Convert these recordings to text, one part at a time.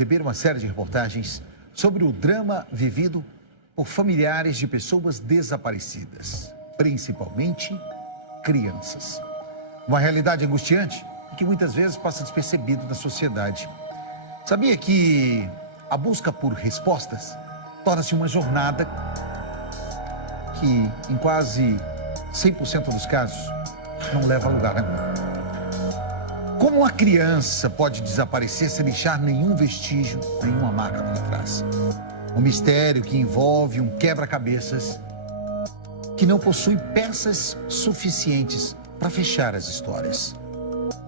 Receber uma série de reportagens sobre o drama vivido por familiares de pessoas desaparecidas, principalmente crianças. Uma realidade angustiante que muitas vezes passa despercebido na sociedade. Sabia que a busca por respostas torna-se uma jornada que, em quase 100% dos casos, não leva a lugar nenhum. Como uma criança pode desaparecer sem deixar nenhum vestígio, nenhuma marca para trás? Um mistério que envolve um quebra-cabeças que não possui peças suficientes para fechar as histórias.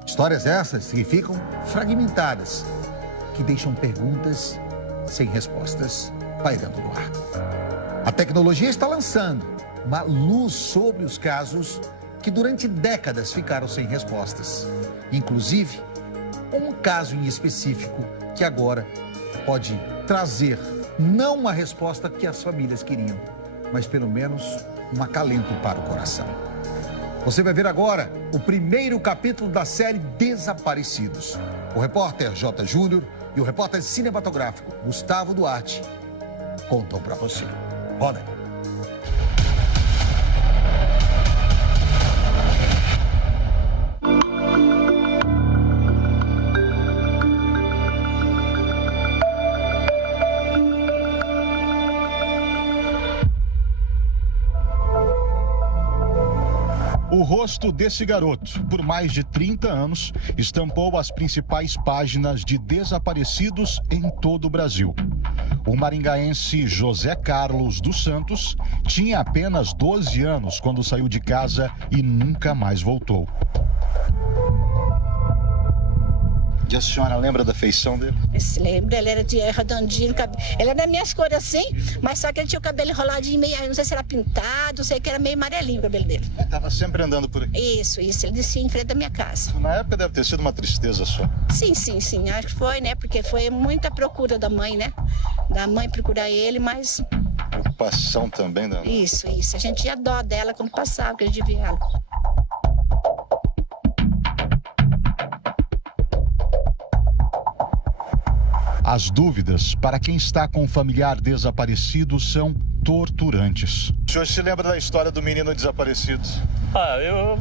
Histórias essas que ficam fragmentadas, que deixam perguntas sem respostas pairando no ar. A tecnologia está lançando uma luz sobre os casos que durante décadas ficaram sem respostas. Inclusive, um caso em específico que agora pode trazer não uma resposta que as famílias queriam, mas pelo menos um acalento para o coração. Você vai ver agora o primeiro capítulo da série Desaparecidos. O repórter J. Júnior e o repórter cinematográfico Gustavo Duarte contam para você. Roda! O rosto desse garoto, por mais de 30 anos, estampou as principais páginas de desaparecidos em todo o Brasil. O maringaense José Carlos dos Santos tinha apenas 12 anos quando saiu de casa e nunca mais voltou. E a senhora lembra da feição dele? Eu lembro, ele era de redondinho, ele era das minhas cores assim, mas só que ele tinha o cabelo enroladinho, meio, não sei se era pintado, não sei que era meio amarelinho o cabelo dele. Estava sempre andando por aqui. Isso, ele descia em frente da minha casa. Na época deve ter sido uma tristeza só. Sim, acho que foi, né, porque foi muita procura da mãe, né, da mãe procurar ele, mas... Preocupação também da mãe. Isso, a gente ia dó dela quando passava, que a gente via ela. As dúvidas para quem está com um familiar desaparecido são torturantes. O senhor se lembra da história do menino desaparecido? Eu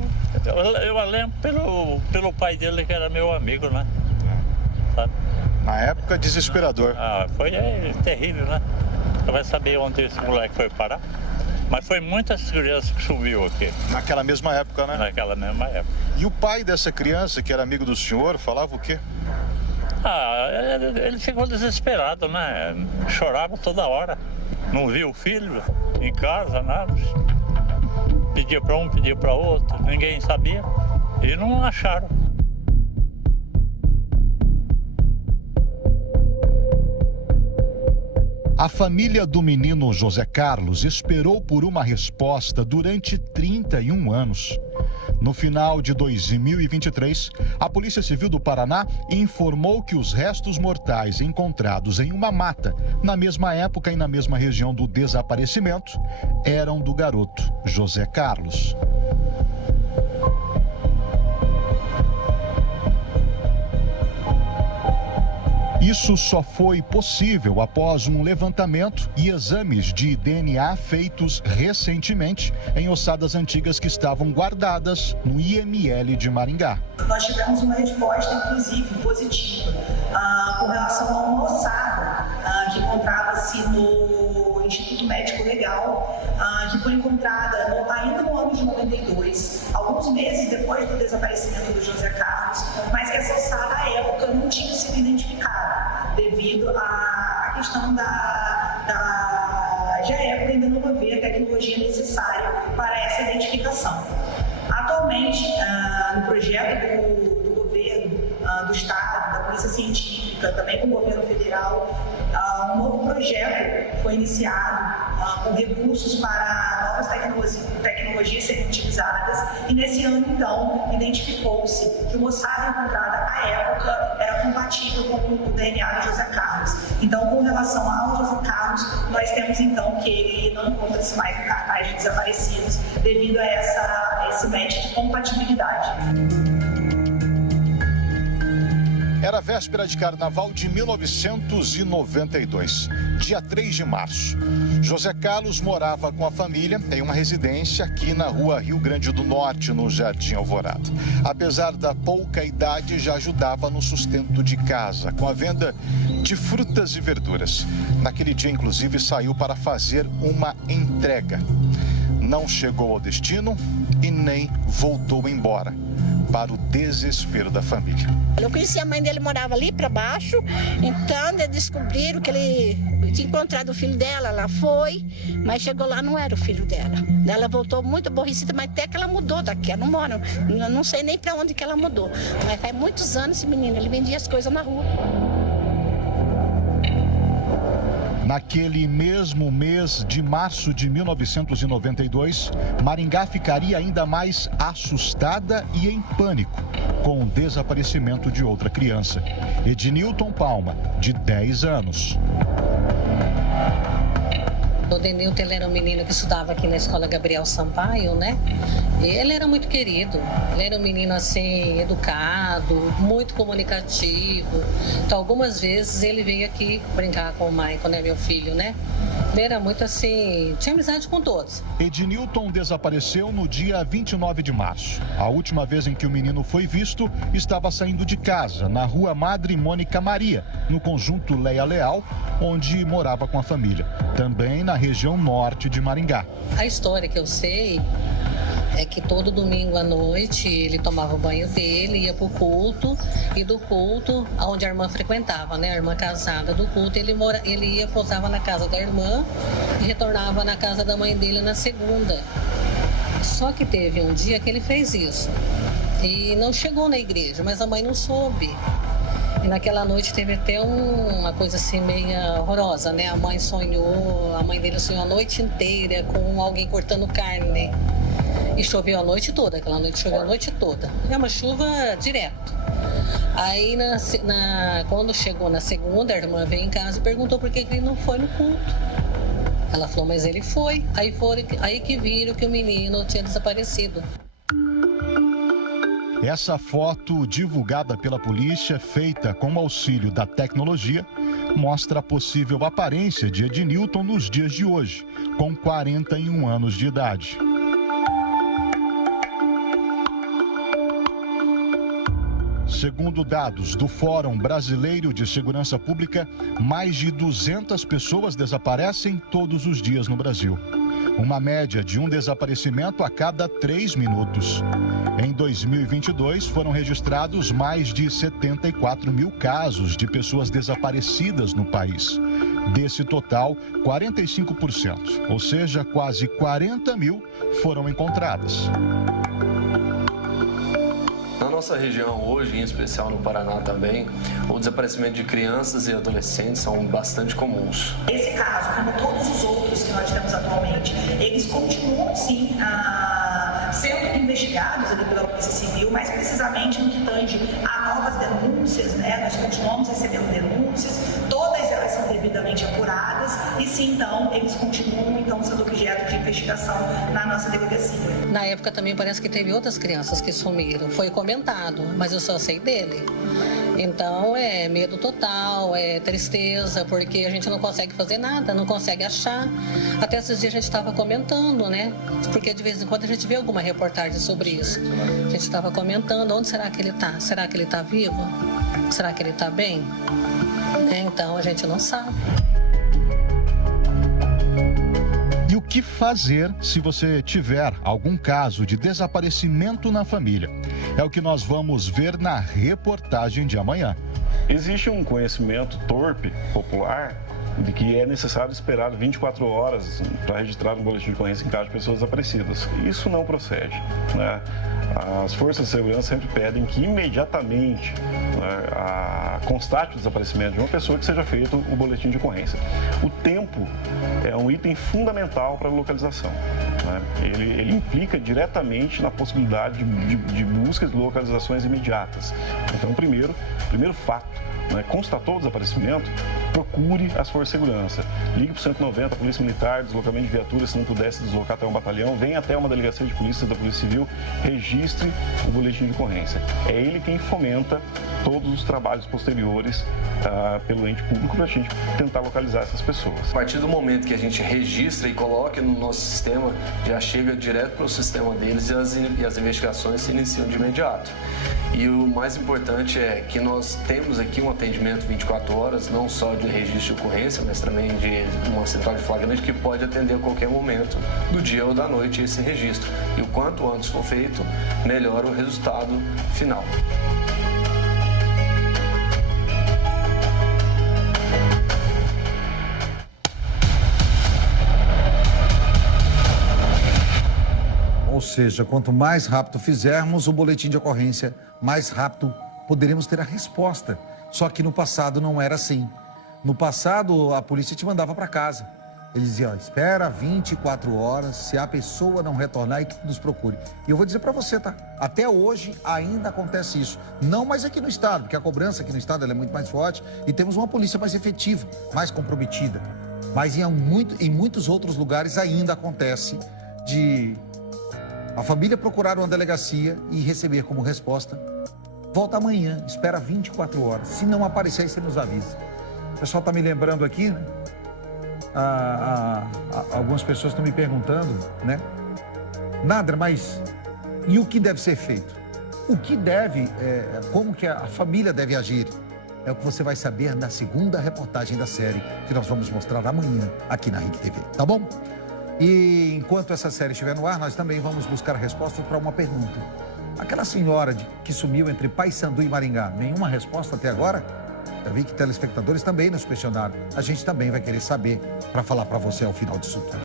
lembro pelo pai dele, que era meu amigo, né? Sabe? Na época, desesperador. Foi terrível, né? Você vai saber onde esse moleque foi parar. Mas foi muitas crianças que subiu aqui. Naquela mesma época, né? Naquela mesma época. E o pai dessa criança, que era amigo do senhor, falava o quê? Ele ficou desesperado, né? Chorava toda hora. Não via o filho em casa, nada. Pedia para um, pedia para outro, ninguém sabia. E não acharam. A família do menino José Carlos esperou por uma resposta durante 31 anos. No final de 2023, a Polícia Civil do Paraná informou que os restos mortais encontrados em uma mata, na mesma época e na mesma região do desaparecimento, eram do garoto José Carlos. Isso só foi possível após um levantamento e exames de DNA feitos recentemente em ossadas antigas que estavam guardadas no IML de Maringá. Nós tivemos uma resposta, inclusive, positiva com relação a uma ossada que encontrava-se no Instituto Médico Legal, que foi encontrada ainda no ano de 92, alguns meses depois do desaparecimento do José Carlos, mas que essa ossada, à época, não tinha sido identificada, devido à questão de à época ainda não haver a tecnologia necessária para essa identificação. Atualmente, no projeto do governo, do Estado, da Polícia Científica, também com o governo federal, um novo projeto foi iniciado com recursos para novas tecnologias serem utilizadas, e nesse ano, então, identificou-se que o ossada encontrada à época era compatível com o DNA do José Carlos. Então, com relação ao José Carlos, nós temos então que ele não encontra-se mais no cartaz de desaparecidos devido a esse match de compatibilidade. Era a véspera de carnaval de 1992, dia 3 de março. José Carlos morava com a família em uma residência aqui na rua Rio Grande do Norte, no Jardim Alvorada. Apesar da pouca idade, já ajudava no sustento de casa, com a venda de frutas e verduras. Naquele dia, inclusive, saiu para fazer uma entrega. Não chegou ao destino e nem voltou embora, para o desespero da família. Eu conheci a mãe dele, morava ali para baixo, então eles descobriram que ele tinha encontrado o filho dela, ela foi, mas chegou lá, não era o filho dela. Ela voltou muito aborrecida, mas até que ela mudou daqui, ela não mora, não sei nem para onde que ela mudou. Mas faz muitos anos esse menino, ele vendia as coisas na rua. Naquele mesmo mês de março de 1992, Maringá ficaria ainda mais assustada e em pânico com o desaparecimento de outra criança, Ednilton Palma, de 10 anos. O Denilton, ele era um menino que estudava aqui na escola Gabriel Sampaio, né? E ele era muito querido, ele era um menino assim, educado, muito comunicativo. Então, algumas vezes ele veio aqui brincar com o Maicon, né, meu filho, né? Ele era muito assim, tinha amizade com todos. Ednilton desapareceu no dia 29 de março. A última vez em que o menino foi visto, estava saindo de casa, na rua Madre Mônica Maria, no conjunto Leia Leal, onde morava com a família. Também na região norte de Maringá. A história que eu sei é que todo domingo à noite ele tomava o banho dele, ia pro culto, e do culto, onde a irmã frequentava, né, a irmã casada do culto, ele ia, pousava na casa da irmã e retornava na casa da mãe dele na segunda. Só que teve um dia que ele fez isso e não chegou na igreja, mas a mãe não soube. E naquela noite teve até uma coisa assim meio horrorosa, né? A mãe dele sonhou a noite inteira com alguém cortando carne. E choveu a noite toda, aquela noite choveu a noite toda. É uma chuva direto. Aí quando chegou na segunda, a irmã veio em casa e perguntou por que ele não foi no culto. Ela falou, mas ele foi. Aí que viram que o menino tinha desaparecido. Essa foto, divulgada pela polícia, feita com o auxílio da tecnologia, mostra a possível aparência de Ednilton nos dias de hoje, com 41 anos de idade. Segundo dados do Fórum Brasileiro de Segurança Pública, mais de 200 pessoas desaparecem todos os dias no Brasil. Uma média de um desaparecimento a cada 3 minutos. Em 2022, foram registrados mais de 74 mil casos de pessoas desaparecidas no país. Desse total, 45%, ou seja, quase 40 mil, foram encontradas. Na nossa região hoje, em especial no Paraná também, o desaparecimento de crianças e adolescentes são bastante comuns. Esse caso, como todos os outros que nós temos atualmente, eles continuam sim sendo investigados ali pela Polícia Civil, mais precisamente no que tange a novas denúncias, né? Nós continuamos recebendo denúncias, todas elas são devidamente apuradas e sim, então, eles continuam sendo objeto de investigação na nossa delegacia. Na época também parece que teve outras crianças que sumiram, foi comentado, mas eu só sei dele. Então é medo total, é tristeza, porque a gente não consegue fazer nada, não consegue achar. Até esses dias a gente estava comentando, né? Porque de vez em quando a gente vê alguma reportagem sobre isso. A gente estava comentando, onde será que ele está? Será que ele está vivo? Será que ele está bem? Então a gente não sabe. E o que fazer se você tiver algum caso de desaparecimento na família? É o que nós vamos ver na reportagem de amanhã. Existe um conhecimento torpe, popular, de que é necessário esperar 24 horas para registrar um boletim de ocorrência em caso de pessoas desaparecidas. Isso não procede, né? As forças de segurança sempre pedem que imediatamente, né, constate o desaparecimento de uma pessoa, que seja feito o boletim de ocorrência. O tempo é um item fundamental para a localização, né? Ele implica diretamente na possibilidade de busca de localizações imediatas. Então, primeiro fato, né, constatou o desaparecimento, procure as forças de segurança. Ligue para o 190, a Polícia Militar, deslocamento de viaturas, se não pudesse deslocar até um batalhão, venha até uma delegacia de polícia da Polícia Civil, registre o boletim de ocorrência. É ele quem fomenta todos os trabalhos posteriores pelo ente público para a gente tentar localizar essas pessoas. A partir do momento que a gente registra e coloca no nosso sistema, já chega direto para o sistema deles e as investigações se iniciam de imediato. E o mais importante é que nós temos aqui um atendimento 24 horas, não só de registro de ocorrência, mas também de uma central de flagrante que pode atender a qualquer momento do dia ou da noite esse registro. E o quanto antes for feito, melhor o resultado final. Ou seja, quanto mais rápido fizermos o boletim de ocorrência, mais rápido poderemos ter a resposta. Só que no passado não era assim. No passado, a polícia te mandava para casa. Eles diziam, espera 24 horas, se a pessoa não retornar, que nos procure. E eu vou dizer para você, tá? Até hoje ainda acontece isso. Não mais aqui no estado, porque a cobrança aqui no estado ela é muito mais forte e temos uma polícia mais efetiva, mais comprometida. Mas em muitos outros lugares ainda acontece de a família procurar uma delegacia e receber como resposta, volta amanhã, espera 24 horas. Se não aparecer, aí você nos avisa. O pessoal está me lembrando aqui, né? Algumas pessoas estão me perguntando, né? Nadra, mas e o que deve ser feito? O que deve, como que a família deve agir? É o que você vai saber na segunda reportagem da série, que nós vamos mostrar amanhã aqui na RIC TV, tá bom? E enquanto essa série estiver no ar, nós também vamos buscar respostas para uma pergunta. Aquela senhora que sumiu entre Paissandu e Maringá, nenhuma resposta até agora? Eu vi que telespectadores também nos questionaram. A gente também vai querer saber para falar para você ao final disso tudo.